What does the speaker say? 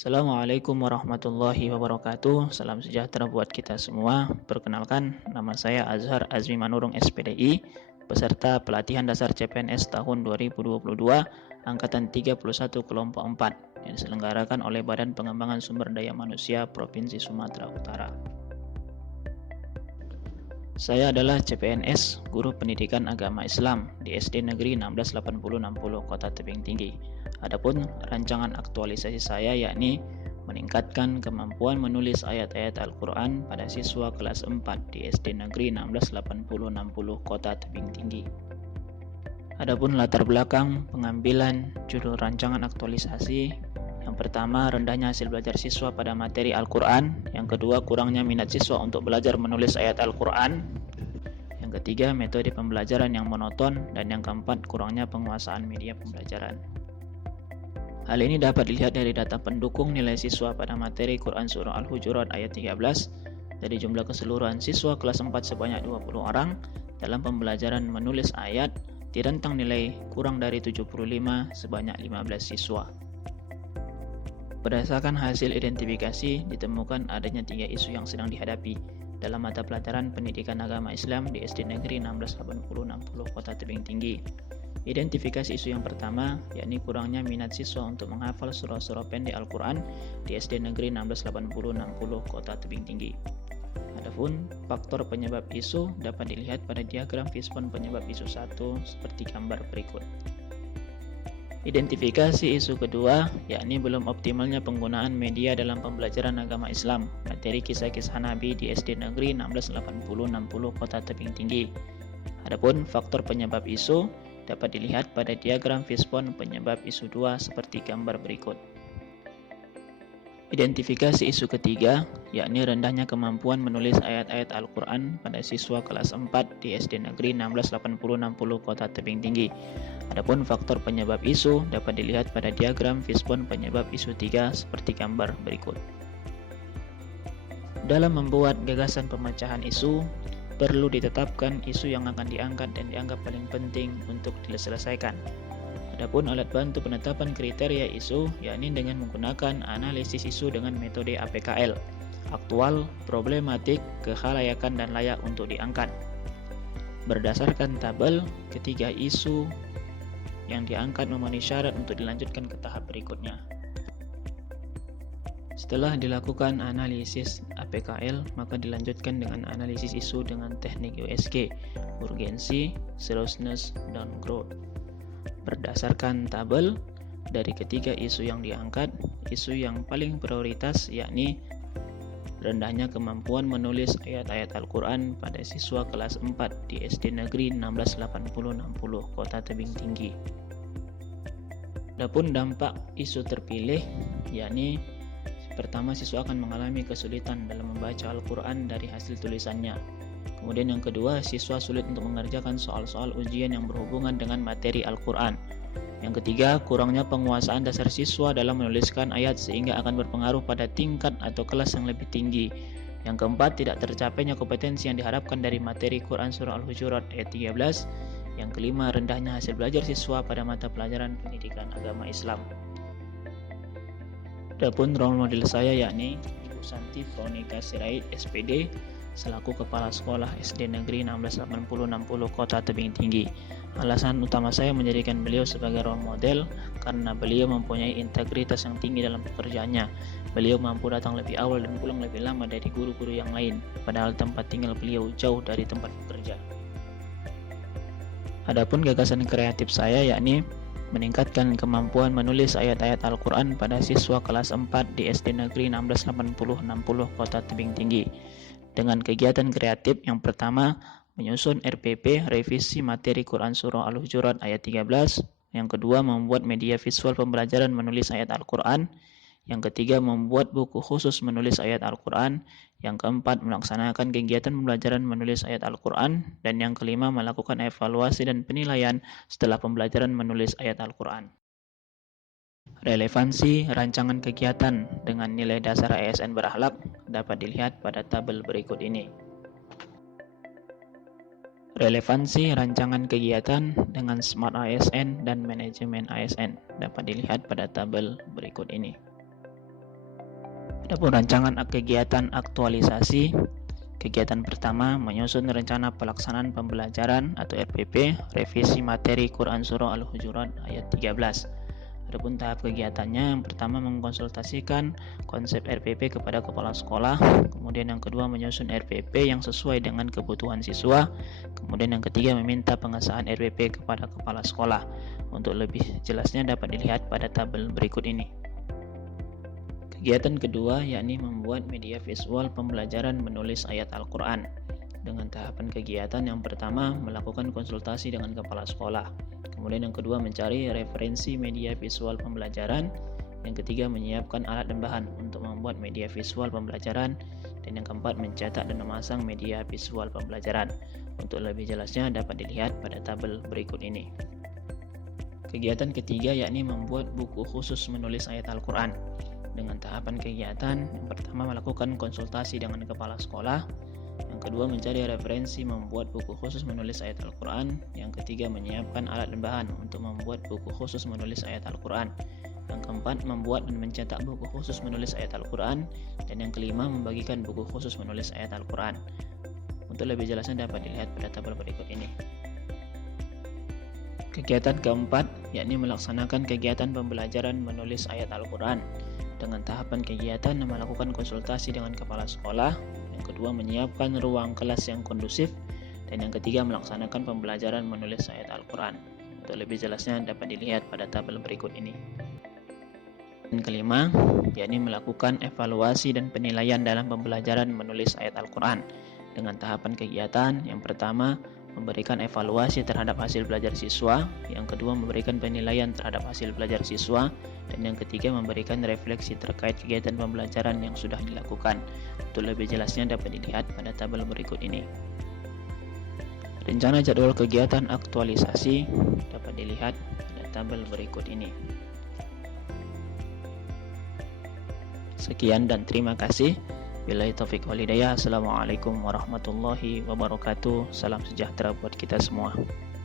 Assalamualaikum warahmatullahi wabarakatuh. Salam sejahtera buat kita semua. Perkenalkan, nama saya Azhar Azmi Manurung SPDI, peserta pelatihan dasar CPNS tahun 2022, angkatan 31 kelompok 4, yang diselenggarakan oleh Badan Pengembangan Sumber Daya Manusia Provinsi Sumatera Utara. Saya adalah CPNS, Guru Pendidikan Agama Islam di SD Negeri 168060 Kota Tebing Tinggi. Adapun rancangan aktualisasi saya yakni meningkatkan kemampuan menulis ayat-ayat Al-Quran pada siswa kelas 4 di SD Negeri 168060 Kota Tebing Tinggi. Adapun latar belakang pengambilan judul rancangan aktualisasi, yang pertama, rendahnya hasil belajar siswa pada materi Al-Quran. Yang kedua, kurangnya minat siswa untuk belajar menulis ayat Al-Quran. Yang ketiga, metode pembelajaran yang monoton. Dan yang keempat, kurangnya penguasaan media pembelajaran. Hal ini dapat dilihat dari data pendukung nilai siswa pada materi Quran Surah Al-Hujurat ayat 13. Dari jumlah keseluruhan siswa kelas 4 sebanyak 20 orang dalam pembelajaran menulis ayat, di rentang nilai kurang dari 75 sebanyak 15 siswa. Berdasarkan hasil identifikasi, ditemukan adanya 3 isu yang sedang dihadapi dalam mata pelajaran Pendidikan Agama Islam di SD Negeri 168060 Kota Tebing Tinggi. Identifikasi isu yang pertama, yakni kurangnya minat siswa untuk menghafal surah-surah pendek Al-Quran di SD Negeri 168060 Kota Tebing Tinggi. Adapun faktor penyebab isu dapat dilihat pada diagram Fishbone penyebab isu 1 seperti gambar berikut. Identifikasi isu kedua, yakni belum optimalnya penggunaan media dalam pembelajaran agama Islam, materi kisah-kisah Nabi di SD Negeri 168060 Kota Tebing Tinggi. Adapun faktor penyebab isu dapat dilihat pada diagram Fishbone penyebab isu 2 seperti gambar berikut. Identifikasi isu ketiga, yakni rendahnya kemampuan menulis ayat-ayat Al-Quran pada siswa kelas 4 di SD Negeri 168060 Kota Tebing Tinggi. Adapun faktor penyebab isu dapat dilihat pada diagram Fishbone penyebab isu 3 seperti gambar berikut. Dalam membuat gagasan pemecahan isu, perlu ditetapkan isu yang akan diangkat dan dianggap paling penting untuk diselesaikan. Adapun alat bantu penetapan kriteria isu, yakni dengan menggunakan analisis isu dengan metode APKL, aktual, problematik, kekhalayakan, dan layak untuk diangkat. Berdasarkan tabel, ketiga isu yang diangkat memenuhi syarat untuk dilanjutkan ke tahap berikutnya. Setelah dilakukan analisis APKL, maka dilanjutkan dengan analisis isu dengan teknik USG, urgensi, seriousness, dan growth. Berdasarkan tabel, dari ketiga isu yang diangkat, isu yang paling prioritas yakni rendahnya kemampuan menulis ayat-ayat Al-Quran pada siswa kelas 4 di SD Negeri 168060 Kota Tebing Tinggi. Adapun dampak isu terpilih, yakni pertama, siswa akan mengalami kesulitan dalam membaca Al-Quran dari hasil tulisannya. Kemudian yang kedua, siswa sulit untuk mengerjakan soal-soal ujian yang berhubungan dengan materi Al-Quran. Yang ketiga, kurangnya penguasaan dasar siswa dalam menuliskan ayat sehingga akan berpengaruh pada tingkat atau kelas yang lebih tinggi. Yang keempat, tidak tercapainya kompetensi yang diharapkan dari materi Quran Surah Al-Hujurat ayat 13. Yang kelima, rendahnya hasil belajar siswa pada mata pelajaran Pendidikan Agama Islam. Adapun role model saya yakni Ibu Santi Veronica Sirait SPD selaku Kepala Sekolah SD Negeri 168060 Kota Tebing Tinggi. Alasan utama saya menjadikan beliau sebagai role model karena beliau mempunyai integritas yang tinggi dalam pekerjaannya. Beliau mampu datang lebih awal dan pulang lebih lama dari guru-guru yang lain, padahal tempat tinggal beliau jauh dari tempat bekerja. Adapun gagasan kreatif saya yakni meningkatkan kemampuan menulis ayat-ayat Al-Quran pada siswa kelas 4 di SD Negeri 168060 Kota Tebing Tinggi. Dengan kegiatan kreatif yang pertama, menyusun RPP revisi materi Quran Surah Al-Hujurat ayat 13. Yang kedua, membuat media visual pembelajaran menulis ayat Al-Quran. Yang ketiga, membuat buku khusus menulis ayat Al-Quran. Yang keempat, melaksanakan kegiatan pembelajaran menulis ayat Al-Quran. Dan yang kelima, melakukan evaluasi dan penilaian setelah pembelajaran menulis ayat Al-Quran. Relevansi rancangan kegiatan dengan nilai dasar ASN berakhlak dapat dilihat pada tabel berikut ini. Relevansi rancangan kegiatan dengan Smart ASN dan Manajemen ASN dapat dilihat pada tabel berikut ini. Adapun rancangan kegiatan aktualisasi, kegiatan pertama menyusun rencana pelaksanaan pembelajaran atau RPP, revisi materi Quran Surah Al-Hujurat ayat 13. Adapun tahap kegiatannya, yang pertama mengkonsultasikan konsep RPP kepada kepala sekolah, kemudian yang kedua menyusun RPP yang sesuai dengan kebutuhan siswa, kemudian yang ketiga meminta pengesahan RPP kepada kepala sekolah. Untuk lebih jelasnya dapat dilihat pada tabel berikut ini. Kegiatan kedua yakni membuat media visual pembelajaran menulis ayat Al-Quran. Dengan tahapan kegiatan yang pertama melakukan konsultasi dengan kepala sekolah, kemudian yang kedua mencari referensi media visual pembelajaran, yang ketiga menyiapkan alat dan bahan untuk membuat media visual pembelajaran, dan yang keempat mencetak dan memasang media visual pembelajaran. Untuk lebih jelasnya dapat dilihat pada tabel berikut ini. Kegiatan ketiga yakni membuat buku khusus menulis ayat Al-Quran. Dengan tahapan kegiatan, yang pertama melakukan konsultasi dengan kepala sekolah, yang kedua mencari referensi membuat buku khusus menulis ayat Al-Quran, yang ketiga menyiapkan alat dan bahan untuk membuat buku khusus menulis ayat Al-Quran, yang keempat membuat dan mencetak buku khusus menulis ayat Al-Quran, dan yang kelima membagikan buku khusus menulis ayat Al-Quran. Untuk lebih jelasnya dapat dilihat pada tabel berikut ini. Kegiatan keempat yakni melaksanakan kegiatan pembelajaran menulis ayat Al-Quran. Dengan tahapan kegiatan melakukan konsultasi dengan kepala sekolah, yang kedua menyiapkan ruang kelas yang kondusif, dan yang ketiga melaksanakan pembelajaran menulis ayat Al-Quran. Untuk lebih jelasnya dapat dilihat pada tabel berikut ini. Dan kelima, yakni melakukan evaluasi dan penilaian dalam pembelajaran menulis ayat Al-Quran. Dengan tahapan kegiatan, yang pertama memberikan evaluasi terhadap hasil belajar siswa, yang kedua memberikan penilaian terhadap hasil belajar siswa, dan yang ketiga memberikan refleksi terkait kegiatan pembelajaran yang sudah dilakukan. Untuk lebih jelasnya dapat dilihat pada tabel berikut ini. Rencana jadwal kegiatan aktualisasi dapat dilihat pada tabel berikut ini. Sekian dan terima kasih. Billahi taufiq wal hidayah. Assalamualaikum warahmatullahi wabarakatuh. Salam sejahtera buat kita semua.